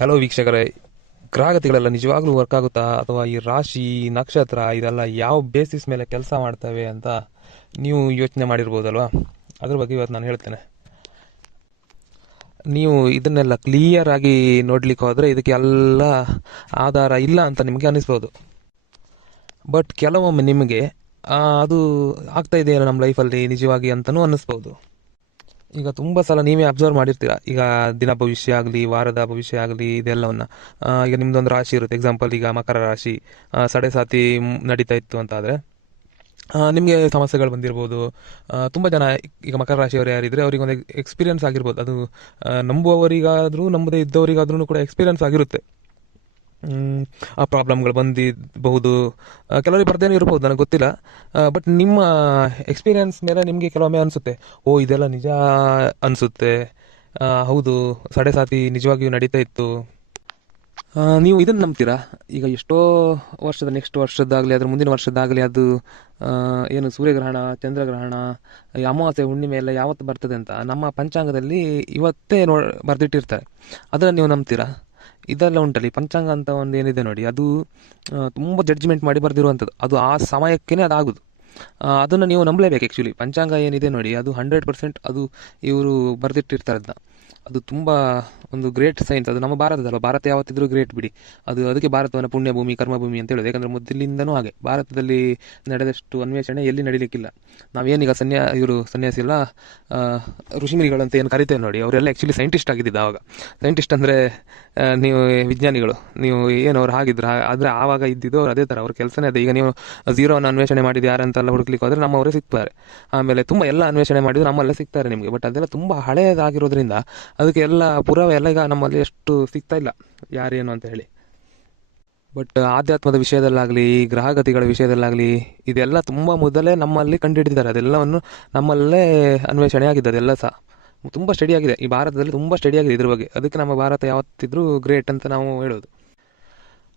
Hello ವೀಕ್ಷಕರೇ, ಗ್ರಹಗತಿಗಳೆಲ್ಲ ನಿಜವಾಗ್ಲೂ work ಆಗುತ್ತಾ, ಅಥವಾ ಈ ರಾಶಿ ನಕ್ಷತ್ರ ಇದೆಲ್ಲ ಯಾವ ಬೇಸಿಸ್ ಮೇಲೆ ಕೆಲಸ ಮಾಡ್ತವೆ ಅಂತ ನೀವು ಯೋಚನೆ ಮಾಡಿರ್ಬೋದಲ್ವಾ? ಅದ್ರ ಬಗ್ಗೆ ಇವತ್ತು ನಾನು ಹೇಳ್ತೇನೆ. ನೀವು ಇದನ್ನೆಲ್ಲ ಕ್ಲಿಯರ್ ಆಗಿ ನೋಡ್ಲಿಕ್ಕೆ ಹೋದರೆ ಇದಕ್ಕೆ ಎಲ್ಲ ಆಧಾರ ಇಲ್ಲ ಅಂತ ನಿಮಗೆ ಅನಿಸ್ಬೋದು. ಬಟ್ ಕೆಲವೊಮ್ಮೆ ನಿಮಗೆ ಅದು ಆಗ್ತಾ ಇದೆಯಲ್ಲ ನಮ್ಮ ಲೈಫಲ್ಲಿ ನಿಜವಾಗಿ ಅಂತಲೂ ಅನ್ನಿಸ್ಬೋದು. ಈಗ ತುಂಬ ಸಲ ನೀವೇ ಅಬ್ಸರ್ವ್ ಮಾಡಿರ್ತೀರ. ಈಗ ದಿನ ಭವಿಷ್ಯ ಆಗಲಿ, ವಾರದ ಭವಿಷ್ಯ ಆಗಲಿ, ಇದೆಲ್ಲವನ್ನ ಈಗ ನಿಮ್ದೊಂದು ರಾಶಿ ಇರುತ್ತೆ. ಎಕ್ಸಾಂಪಲ್, ಈಗ ಮಕರ ರಾಶಿ ಸಡೆ ಸಾತಿ ನಡೀತಾ ಇತ್ತು ಅಂತ ಆದರೆ ನಿಮಗೆ ಸಮಸ್ಯೆಗಳು ಬಂದಿರ್ಬೋದು. ತುಂಬ ಜನ ಈಗ ಮಕರ ರಾಶಿಯವರು ಯಾರಿದ್ರೆ ಅವರಿಗೆ ಒಂದು ಎಕ್ಸ್ಪೀರಿಯನ್ಸ್ ಆಗಿರ್ಬೋದು. ಅದು ನಂಬುವವರಿಗಾದರೂ ನಂಬದೇ ಇದ್ದವರಿಗಾದ್ರೂ ಕೂಡ ಎಕ್ಸ್ಪೀರಿಯನ್ಸ್ ಆಗಿರುತ್ತೆ. ಆ ಪ್ರಾಬ್ಲಮ್ಗಳು ಬಂದಿರಬಹುದು, ಕೆಲವರಿಗೆ ಬರ್ದೇನೆ ಇರ್ಬೋದು, ನನಗೆ ಗೊತ್ತಿಲ್ಲ. ಬಟ್ ನಿಮ್ಮ ಎಕ್ಸ್ಪೀರಿಯನ್ಸ್ ಮೇಲೆ ನಿಮಗೆ ಕೆಲವೊಮ್ಮೆ ಅನಿಸುತ್ತೆ, ಓ ಇದೆಲ್ಲ ನಿಜ ಅನಿಸುತ್ತೆ, ಹೌದು ಸಡೆ ಸಾತಿ ನಿಜವಾಗಿಯೂ ನಡೀತಾ ಇತ್ತು. ನೀವು ಇದನ್ನು ನಂಬ್ತೀರಾ? ಈಗ ಎಷ್ಟೋ ನೆಕ್ಸ್ಟ್ ವರ್ಷದ್ದಾಗಲಿ ಅದ್ರ ಮುಂದಿನ ವರ್ಷದ್ದಾಗಲಿ ಅದು ಏನು ಸೂರ್ಯಗ್ರಹಣ, ಚಂದ್ರಗ್ರಹಣ, ಈ ಅಮಾವಾಸ್ಯೆ, ಹುಣ್ಣಿಮೆ ಎಲ್ಲ ಯಾವತ್ತು ಬರ್ತದೆ ಅಂತ ನಮ್ಮ ಪಂಚಾಂಗದಲ್ಲಿ ಇವತ್ತೇ ಬರೆದಿಟ್ಟಿರ್ತಾರೆ. ಅದನ್ನು ನೀವು ನಂಬ್ತೀರಾ? ಇದೆಲ್ಲ ಉಂಟಲ್ಲಿ ಪಂಚಾಂಗ ಅಂತ ಒಂದು ಏನಿದೆ ನೋಡಿ, ಅದು ತುಂಬ ಜಡ್ಜ್ಮೆಂಟ್ ಮಾಡಿ ಬರೆದಿರುವಂಥದ್ದು. ಅದು ಆ ಸಮಯಕ್ಕೇ ಅದಾಗೋದು. ಅದನ್ನು ನೀವು ನಂಬಲೇಬೇಕು. ಆ್ಯಕ್ಚುಲಿ ಪಂಚಾಂಗ ಏನಿದೆ ನೋಡಿ, ಅದು 100% ಅದು ಇವರು ಬರೆದಿಟ್ಟಿರ್ತಾರೆ ಅದನ್ನ. ಅದು ತುಂಬ ಒಂದು ಗ್ರೇಟ್ ಸೈನ್ಸ್. ಅದು ನಮ್ಮ ಭಾರತದಲ್ಲ, ಭಾರತ ಯಾವತ್ತಿದ್ರೂ ಗ್ರೇಟ್ ಬಿಡಿ. ಅದಕ್ಕೆ ಭಾರತವನ್ನು ಪುಣ್ಯಭೂಮಿ, ಕರ್ಮಭೂಮಿ ಅಂತ ಹೇಳೋದು. ಯಾಕಂದರೆ ಮೊದಲಿಂದನೂ ಹಾಗೆ ಭಾರತದಲ್ಲಿ ನಡೆದಷ್ಟು ಅನ್ವೇಷಣೆ ಎಲ್ಲಿ ನಡೀಲಿಕ್ಕಿಲ್ಲ. ನಾವೇನೀಗ ಇವರು ಸನ್ಯಾಸಿ ಇಲ್ಲ, ಋಷಿಮುನಿಗಳಂತ ಏನು ಕರಿತೇವೆ ನೋಡಿ, ಅವರೆಲ್ಲ ಆ್ಯಕ್ಚುಲಿ ಸೈಂಟಿಸ್ಟ್ ಆಗಿದ್ದಿದ್ದು ಆವಾಗ. ಸೈಂಟಿಸ್ಟ್ ಅಂದರೆ ನೀವು ವಿಜ್ಞಾನಿಗಳು, ನೀವು ಏನು ಅವ್ರು ಹಾಗಿದ್ರು. ಆದರೆ ಆವಾಗ ಇದ್ದಿದ್ದು ಅವ್ರು ಅದೇ ಥರ, ಅವ್ರ ಕೆಲಸನೇ ಅದೇ. ಈಗ ನೀವು ಝೀರೋವನ್ನು ಅನ್ವೇಷಣೆ ಮಾಡಿದ್ದು ಯಾರಂತೆಲ್ಲ ಹುಡುಕ್ಲಿಕ್ಕೆ ಹೋದರೆ ನಮ್ಮವರೇ ಸಿಗ್ತಾರೆ. ಆಮೇಲೆ ತುಂಬ ಎಲ್ಲ ಅನ್ವೇಷಣೆ ಮಾಡಿದ್ರು ನಮ್ಮಲ್ಲೇ ಸಿಗ್ತಾರೆ ನಿಮಗೆ. ಬಟ್ ಅದೆಲ್ಲ ತುಂಬ ಹಳೆಯದಾಗಿರೋದ್ರಿಂದ ಅದಕ್ಕೆ ಎಲ್ಲ ಪುರಾವೆ ಎಲ್ಲ ಈಗ ನಮ್ಮಲ್ಲಿ ಎಷ್ಟು ಸಿಗ್ತಾ ಇಲ್ಲ, ಯಾರೇನು ಅಂತ ಹೇಳಿ. ಬಟ್ ಆಧ್ಯಾತ್ಮದ ವಿಷಯದಲ್ಲಾಗಲಿ, ಗ್ರಹಗತಿಗಳ ವಿಷಯದಲ್ಲಾಗಲಿ, ಇದೆಲ್ಲ ತುಂಬ ಮೊದಲೇ ನಮ್ಮಲ್ಲಿ ಕಂಡುಹಿಡಿದಿದ್ದಾರೆ. ಅದೆಲ್ಲವನ್ನು ನಮ್ಮಲ್ಲೇ ಅನ್ವೇಷಣೆ ಆಗಿದೆ. ಅದೆಲ್ಲ ಸಹ ತುಂಬ ಸ್ಟಡಿ ಆಗಿದೆ. ಈ ಭಾರತದಲ್ಲಿ ತುಂಬ ಸ್ಟಡಿ ಆಗಿದೆ ಇದ್ರ ಬಗ್ಗೆ. ಅದಕ್ಕೆ ನಮ್ಮ ಭಾರತ ಯಾವತ್ತಿದ್ರೂ ಗ್ರೇಟ್ ಅಂತ ನಾವು ಹೇಳೋದು.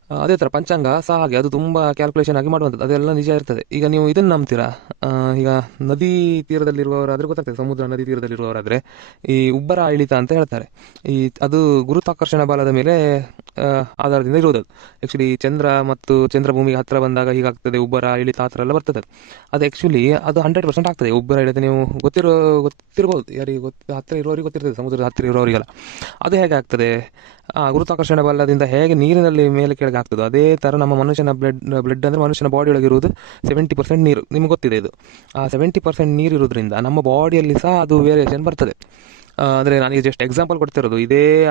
ಅದೇ ಥರ ಪಂಚಾಂಗ ಸಹ ಹಾಗೆ, ಅದು ತುಂಬ ಕ್ಯಾಲ್ಕುಲೇಷನ್ ಆಗಿ ಮಾಡುವಂಥದ್ದು. ಅದೆಲ್ಲ ನಿಜ ಇರ್ತದೆ. ಈಗ ನೀವು ಇದನ್ನು ನಂಬ್ತೀರಾ? ಈಗ ನದಿ ತೀರದಲ್ಲಿರುವವರಾದರೆ ಗೊತ್ತಾಗ್ತದೆ, ಸಮುದ್ರ ನದಿ ತೀರದಲ್ಲಿರುವವರಾದರೆ ಈ ಉಬ್ಬರ ಇಳಿತ ಅಂತ ಹೇಳ್ತಾರೆ. ಅದು ಗುರುತ್ವಾಕರ್ಷಣ ಬಲದ ಮೇಲೆ ಆಧಾರದಿಂದ ಇರುವುದು. ಆ್ಯಕ್ಚುಲಿ ಚಂದ್ರ ಮತ್ತು ಚಂದ್ರಭೂಮಿಗೆ ಹತ್ತಿರ ಬಂದಾಗ ಹೀಗಾಗ್ತದೆ, ಉಬ್ಬರ ಇಳಿತ ಆ ಥರ ಎಲ್ಲ ಬರ್ತದೆ. ಅದು ಆ್ಯಕ್ಚುಲಿ ಅದು 100% ಆಗ್ತದೆ. ಉಬ್ಬರ ಇಳಿತ ನೀವು ಗೊತ್ತಿರ್ಬೋದು, ಯಾರಿಗೆ ಹತ್ತಿರ ಇರೋರಿಗೆ ಗೊತ್ತಿರ್ತದೆ, ಸಮುದ್ರದ ಹತ್ತಿರ ಇರೋರಿಗೆಲ್ಲ. ಅದು ಹೇಗೆ ಆಗ್ತದೆ? ಗುರುತ್ವಾಕರ್ಷಣ ಬಲದಿಂದ ಹೇಗೆ ನೀರಿನಲ್ಲಿ ಮೇಲೆ ಕೆಳಗೆ ಆಗ್ತದೆ, ಅದೇ ಥರ ನಮ್ಮ ಮನುಷ್ಯನ ಬ್ಲಡ್ ಅಂದರೆ ಮನುಷ್ಯನ ಬಾಡಿಯೊಳಗೆ ಇರುವುದು 70% ನೀರು. ನಿಮ್ಗೆ ಗೊತ್ತಿದೆ ಇದು. ಆ 70% ನೀರು ಇರೋದ್ರಿಂದ ನಮ್ಮ ಬಾಡಿಯಲ್ಲಿ ಸಹ ಅದು ವೇರಿಯೇಷನ್ ಬರ್ತದೆ. ಅಂದರೆ ನಾನೀಗ ಜಸ್ಟ್ ಎಕ್ಸಾಂಪಲ್ ಕೊಡ್ತಿರೋದು,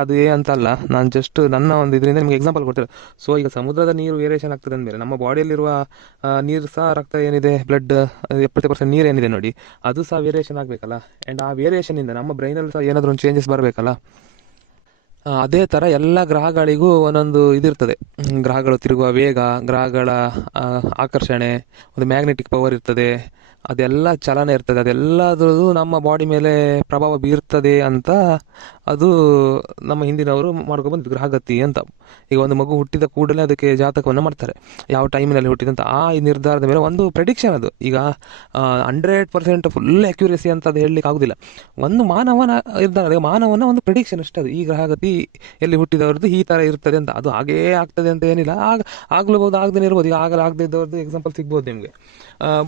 ಅದೇ ಅಂತಲ್ಲ, ನಾನು ಜಸ್ಟ್ ನನ್ನ ಒಂದು ಇದರಿಂದ ನಿಮಗೆ ಎಕ್ಸಾಂಪಲ್ ಕೊಡ್ತಿರೋದು. ಸೊ ಈಗ ಸಮುದ್ರದ ನೀರು ವೇರಿಯೇಷನ್ ಆಗ್ತದೆ ಅಂದಮೇಲೆ ನಮ್ಮ ಬಾಡಿಯಲ್ಲಿರುವ ನೀರು ಸಹ, ರಕ್ತ ಏನಿದೆ, ಬ್ಲಡ್ 70% ನೀರು ಏನಿದೆ ನೋಡಿ, ಅದು ಸಹ ವೇರಿಯೇಷನ್ ಆಗಬೇಕಲ್ಲ. ಆ್ಯಂಡ್ ಆ ವೇರಿಯೇಷನಿಂದ ನಮ್ಮ ಬ್ರೈನಲ್ಲಿ ಸಹ ಏನಾದರೂ ಒಂದು ಚೇಂಜಸ್ ಬರಬೇಕಲ್ಲ. ಅದೇ ಥರ ಎಲ್ಲ ಗ್ರಹಗಳಿಗೂ ಒಂದೊಂದು ಇದಿರ್ತದೆ. ಗ್ರಹಗಳು ತಿರುಗುವ ವೇಗ, ಗ್ರಹಗಳ ಆಕರ್ಷಣೆ, ಒಂದು ಮ್ಯಾಗ್ನೆಟಿಕ್ ಪವರ್ ಇರ್ತದೆ, ಅದೆಲ್ಲ ಚಲನೆ ಇರ್ತದೆ. ಅದೆಲ್ಲದ್ರದ್ದು ನಮ್ಮ ಬಾಡಿ ಮೇಲೆ ಪ್ರಭಾವ ಬೀರ್ತದೆ ಅಂತ ಅದು ನಮ್ಮ ಹಿಂದಿನವರು ಮಾಡ್ಕೊಬಂದಿದ್ದು ಗ್ರಹಗತಿ ಅಂತ. ಈಗ ಒಂದು ಮಗು ಹುಟ್ಟಿದ ಕೂಡಲೇ ಅದಕ್ಕೆ ಜಾತಕವನ್ನು ಮಾಡ್ತಾರೆ, ಯಾವ ಟೈಮಿನಲ್ಲಿ ಹುಟ್ಟಿದಂತ. ಆ ನಿರ್ಧಾರದ ಮೇಲೆ ಒಂದು ಪ್ರೆಡಿಕ್ಷನ್ ಅದು. ಈಗ 100% ಫುಲ್ ಅಕ್ಯುರೇಸಿ ಅಂತ ಅದು ಹೇಳಲಿಕ್ಕೆ ಆಗೋದಿಲ್ಲ. ಒಂದು ಮಾನವನ ಒಂದು ಪ್ರೆಡಿಕ್ಷನ್ ಅಷ್ಟೇ ಅದು. ಈ ಗ್ರಹಗತಿ ಎಲ್ಲಿ ಹುಟ್ಟಿದವ್ರದ್ದು ಈ ಥರ ಇರ್ತದೆ ಅಂತ. ಅದು ಹಾಗೇ ಆಗ್ತದೆ ಅಂತ ಏನಿಲ್ಲ. ಆಗ್ಲೂಬಹುದು, ಆಗದೇ ಇರ್ಬೋದು. ಈಗ ಆಗದೆ ಇದ್ದವ್ರದ್ದು ಎಕ್ಸಾಂಪಲ್ ಸಿಗ್ಬೋದು ನಿಮಗೆ.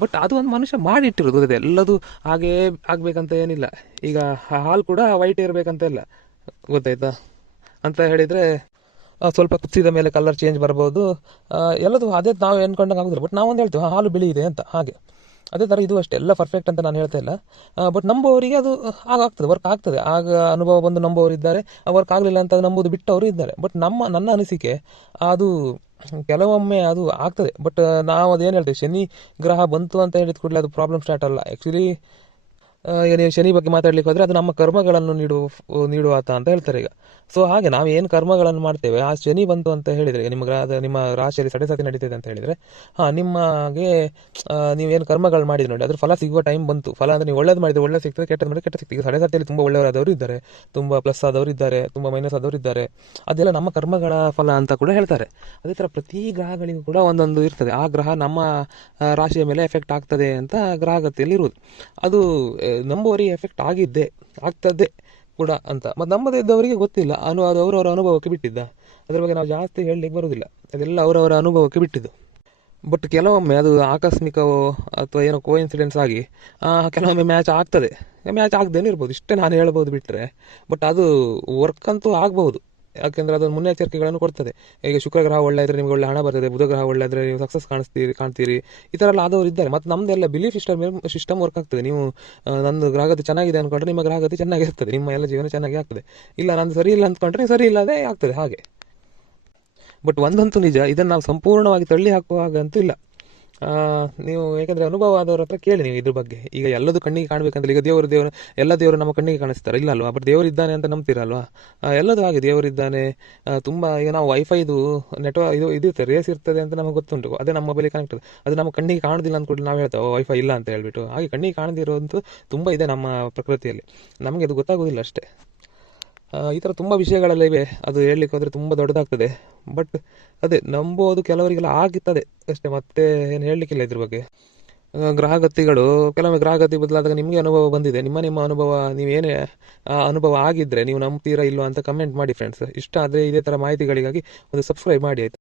ಬಟ್ ಅದು ಒಂದು ಮನುಷ್ಯ ಮಾಡಿಟ್ಟಿರೋದು. ಗೊತ್ತಿದೆ, ಎಲ್ಲದು ಹಾಗೇ ಆಗ್ಬೇಕಂತ ಏನಿಲ್ಲ. ಈಗ ಹಾಲು ಕೂಡ ವೈಟ್ ಇರಬೇಕಂತ ಇಲ್ಲ, ಗೊತ್ತಾಯ್ತಾ ಅಂತ ಹೇಳಿದರೆ. ಸ್ವಲ್ಪ ಕುದಿಸಿದ ಮೇಲೆ ಕಲರ್ ಚೇಂಜ್ ಬರ್ಬೋದು, ಎಲ್ಲದು ಅದೇ ನಾವು ಎನ್ಕೊಂಡಂಗೆ ಆಗೋದಿಲ್ಲ. ಬಟ್ ನಾವೊಂದು ಹೇಳ್ತೀವಿ ಹಾಲು ಬಿಳಿ ಇದೆ ಅಂತ. ಹಾಗೆ ಅದೇ ಥರ ಇದು ಅಷ್ಟೇ, ಎಲ್ಲ ಪರ್ಫೆಕ್ಟ್ ಅಂತ ನಾನು ಹೇಳ್ತಾ ಇಲ್ಲ. ಬಟ್ ನಂಬುವವರಿಗೆ ಅದು ಆಗಾಗ್ತದೆ, ವರ್ಕ್ ಆಗ್ತದೆ. ಆಗ ಅನುಭವ ಬಂದು ನಂಬುವವರು ಇದ್ದಾರೆ, ವರ್ಕ್ ಆಗಲಿಲ್ಲ ಅಂತ ನಂಬುದು ಬಿಟ್ಟವರು ಇದ್ದಾರೆ. ಬಟ್ ನನ್ನ ಅನಿಸಿಕೆ ಅದು ಕೆಲವೊಮ್ಮೆ ಅದು ಆಗ್ತದೆ. ಬಟ್ ನಾವು ಅದೇನು ಹೇಳ್ತೇವೆ, ಶನಿ ಗ್ರಹ ಬಂತು ಅಂತ ಹೇಳಿದ ಕೂಡಲೇ ಅದು ಪ್ರಾಬ್ಲಮ್ ಸ್ಟಾರ್ಟ್ ಅಲ್ಲ. ಆ್ಯಕ್ಚುಲಿ ಈಗ ನೀವು ಶನಿ ಬಗ್ಗೆ ಮಾತಾಡ್ಲಿಕ್ಕೆ ಹೋದರೆ ಅದು ನಮ್ಮ ಕರ್ಮಗಳನ್ನು ನೀಡುವಾತ ಅಂತ ಹೇಳ್ತಾರೆ ಈಗ. ಸೊ ಹಾಗೆ ನಾವು ಏನು ಕರ್ಮಗಳನ್ನು ಮಾಡ್ತೇವೆ, ಆ ಶನಿ ಬಂತು ಅಂತ ಹೇಳಿದರೆ, ನಿಮ್ಮ ರಾಶಿಯಲ್ಲಿ ಸಡೆ ನಡೀತಿದೆ ಅಂತ ಹೇಳಿದರೆ, ನಿಮಗೆ ನೀವೇನು ಕರ್ಮಗಳು ಮಾಡಿದ್ರೆ ನೋಡಿ, ಅದ್ರ ಫಲ ಸಿಗುವ ಟೈಮ್ ಬಂತು. ಫಲ ಅಂದರೆ ನೀವು ಒಳ್ಳೇದು ಮಾಡಿದರೆ ಒಳ್ಳೆ ಸಿಗ್ತದೆ, ಕೆಟ್ಟದ್ದು ಮಾಡಿದರೆ ಕೆಟ್ಟ ಸಿಗ್ತದೆ. ಈಗ ಸಡೆ ತುಂಬ ಒಳ್ಳೆಯವರಾದವರು ಇದ್ದಾರೆ, ತುಂಬ ಪ್ಲಸ್ ಆದವರು ಇದ್ದಾರೆ, ತುಂಬ ಮೈನಸ್ ಆದವರು ಇದ್ದಾರೆ. ಅದೆಲ್ಲ ನಮ್ಮ ಕರ್ಮಗಳ ಫಲ ಅಂತ ಕೂಡ ಹೇಳ್ತಾರೆ. ಅದೇ ಥರ ಪ್ರತಿ ಗ್ರಹಗಳಿಗೂ ಕೂಡ ಒಂದೊಂದು ಇರ್ತದೆ. ಆ ಗ್ರಹ ನಮ್ಮ ರಾಶಿಯ ಮೇಲೆ ಎಫೆಕ್ಟ್ ಆಗ್ತದೆ ಅಂತ ಗ್ರಹಗತಿಯಲ್ಲಿ ಇರುವುದು. ಅದು ನಂಬುವವರಿಗೆ ಎಫೆಕ್ಟ್ ಆಗ್ತದೆ. ಕೂಡ ಅಂತ. ಮತ್ತು ನಮ್ಮದೇ ಇದ್ದವರಿಗೆ ಗೊತ್ತಿಲ್ಲ, ಅದು ಅವರವರ ಅನುಭವಕ್ಕೆ ಬಿಟ್ಟಿದ್ದ. ಅದ್ರ ಬಗ್ಗೆ ನಾವು ಜಾಸ್ತಿ ಹೇಳಲಿಕ್ಕೆ ಬರೋದಿಲ್ಲ, ಅದೆಲ್ಲ ಅವರವರ ಅನುಭವಕ್ಕೆ ಬಿಟ್ಟಿದ್ದು. ಬಟ್ ಕೆಲವೊಮ್ಮೆ ಅದು ಆಕಸ್ಮಿಕವೋ ಅಥವಾ ಏನೋ ಕೋಇನ್ಸಿಡೆನ್ಸ್ ಆಗಿ ಕೆಲವೊಮ್ಮೆ ಮ್ಯಾಚ್ ಆಗ್ತದೆ, ಮ್ಯಾಚ್ ಆಗದೇನೆ ಇರ್ಬೋದು, ಇಷ್ಟೇ ನಾನು ಹೇಳ್ಬೋದು ಬಿಟ್ಟರೆ. ಬಟ್ ಅದು ವರ್ಕ್ ಅಂತೂ ಆಗಬಹುದು, ಯಾಕೆಂದರೆ ಅದೊಂದು ಮುನ್ನೆಚ್ಚರಿಕೆಗಳನ್ನು ಕೊಡ್ತದೆ. ಈಗ ಶುಕ್ರ ಗ್ರಹ ಒಳ್ಳೆ ಇದ್ದರೆ ನಿಮಗೆ ಒಳ್ಳೆ ಹಣ ಬರ್ತದೆ, ಬುಧ ಗ್ರಹ ಒಳ್ಳೆ ಇದ್ದರೆ ನೀವು ಸಕ್ಸಸ್ ಕಾಣ್ತೀರಿ, ಈ ಥರ ಎಲ್ಲ ಆದವರು ಇದ್ದಾರೆ. ಮತ್ತು ನಮ್ಮದೆಲ್ಲ ಬಿಲೀಫ್ ಸಿಸ್ಟಮ್ ವರ್ಕ್ ಆಗ್ತದೆ. ನೀವು ನಂದು ಗ್ರಹಗತಿ ಚೆನ್ನಾಗಿದೆ ಅಂದ್ಕೊಂಡ್ರೆ ನಿಮ್ಮ ಗ್ರಹಗತಿ ಚೆನ್ನಾಗಿರ್ತದೆ, ನಿಮ್ಮ ಎಲ್ಲ ಜೀವನ ಚೆನ್ನಾಗಿ ಆಗ್ತದೆ. ಇಲ್ಲ ನಂದು ಸರಿ ಇಲ್ಲ ಅಂದ್ಕೊಂಡ್ರೆ ನೀವು ಸರಿ ಇಲ್ಲದೆ ಆಗ್ತದೆ ಹಾಗೆ. ಬಟ್ ಒಂದಂತೂ ನಿಜ, ಇದನ್ನು ನಾವು ಸಂಪೂರ್ಣವಾಗಿ ತಳ್ಳಿ ಹಾಕುವಾಗಂತೂ ಇಲ್ಲ. ನೀವು ಯಾಕಂದರೆ ಅನುಭವ ಆದವ್ರ ಹತ್ರ ಕೇಳಿ ನೀವು ಇದ್ರ ಬಗ್ಗೆ. ಈಗ ಎಲ್ಲದೂ ಕಣ್ಣಿಗೆ ಕಾಣಬೇಕಂದ್ರೆ ಈಗ ದೇವರು ಎಲ್ಲ ದೇವರು ನಮ್ಮ ಕಣ್ಣಿಗೆ ಕಾಣಿಸ್ತಾರೆ ಇಲ್ಲ ಅಲ್ವಾ? ಬಟ್ ದೇವರು ಇದ್ದಾನೆ ಅಂತ ನಂಬ್ತೀರಲ್ವಾ? ಎಲ್ಲದೂ ಹಾಗೆ ದೇವರಿದ್ದಾನೆ. ತುಂಬ ಈಗ ನಾವು ವೈಫೈದು ಇದಿರ್ತದೆ, ರೇಸ್ ಇರ್ತದೆ ಅಂತ ನಮಗೆ ಗೊತ್ತುಂಟು, ಅದೇ ನಮ್ಮ ಮೊಬೈಲಿಗೆ ಕನೆಕ್ಟ್ ಇದೆ. ಅದು ನಮ್ಮ ಕಣ್ಣಿಗೆ ಕಾಣೋದಿಲ್ಲ ಅಂದ್ಕೊಂಡು ನಾವು ಹೇಳ್ತೇವೆ ವೈಫೈ ಇಲ್ಲ ಅಂತ ಹೇಳ್ಬಿಟ್ಟು. ಹಾಗೆ ಕಣ್ಣಿಗೆ ಕಾಣದಿರೋಂಥದ್ದು ತುಂಬ ಇದೆ ನಮ್ಮ ಪ್ರಕೃತಿಯಲ್ಲಿ, ನಮಗೆ ಅದು ಗೊತ್ತಾಗೋದಿಲ್ಲ ಅಷ್ಟೇ. ಈ ಥರ ತುಂಬ ವಿಷಯಗಳೆಲ್ಲ ಇವೆ, ಅದು ಹೇಳಲಿಕ್ಕೆ ಹೋದರೆ ತುಂಬ ದೊಡ್ಡದಾಗ್ತದೆ. ಬಟ್ ಅದೇ ನಂಬೋದು ಕೆಲವರಿಗೆಲ್ಲ ಆಗುತ್ತದೆ ಅಷ್ಟೇ, ಮತ್ತೆ ಏನು ಹೇಳಲಿಕ್ಕಿಲ್ಲ ಇದ್ರ ಬಗ್ಗೆ. ಗ್ರಹಗತಿಗಳು ಕೆಲವೊಮ್ಮೆ ಗ್ರಹಗತಿ ಬದಲಾದಾಗ ನಿಮಗೆ ಅನುಭವ ಬಂದಿದೆ, ನಿಮ್ಮ ಅನುಭವ ನೀವೇನೇ ಅನುಭವ ಆಗಿದ್ದರೆ ನೀವು ನಂಬ್ತೀರಾ ಇಲ್ವಾ ಅಂತ ಕಮೆಂಟ್ ಮಾಡಿ ಫ್ರೆಂಡ್ಸ್. ಇಷ್ಟ ಆದರೆ ಇದೇ ಥರ ಮಾಹಿತಿಗಳಿಗಾಗಿ ಒಂದು ಸಬ್ಸ್ಕ್ರೈಬ್ ಮಾಡಿ ಆಯಿತು.